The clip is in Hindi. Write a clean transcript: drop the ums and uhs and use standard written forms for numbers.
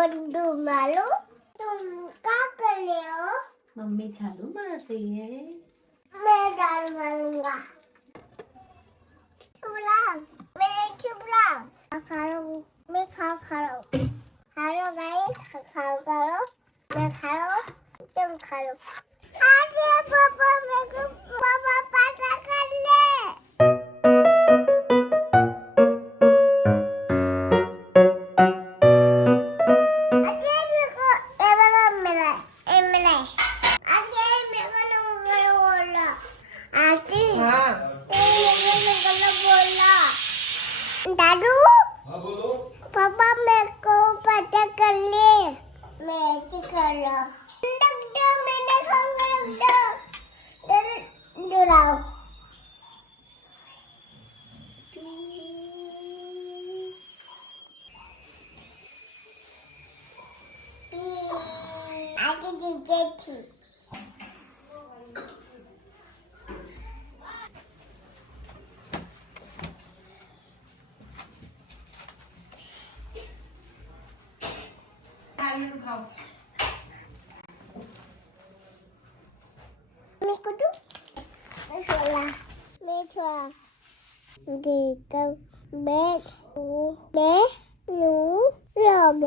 बंडू मारो तुम क्या कर रहे हो? मम्मी झाड़ू मार रही है। मैं दाल मारूंगा। चुपला मैं चुपला खा लो मैं खा लो गाइस खाओ करो मैं खा लो तुम खा लो आगे पापा मेरे को पापा पता कर ले आगे मेरे को ये वाला मिला आगे मेरे को नंबर बोला आगे हाँ मेरे को नंबर बोला दादू हाँ बोलो। पापा मेरे को पता कर ले मैं ऐसे कर रहा डॉक्टर मैंने खाऊंगा डॉक्टर डराओ आगे दीजिए थी मैं कुछ मैं छोड़ा देखो बैठ लू लॉग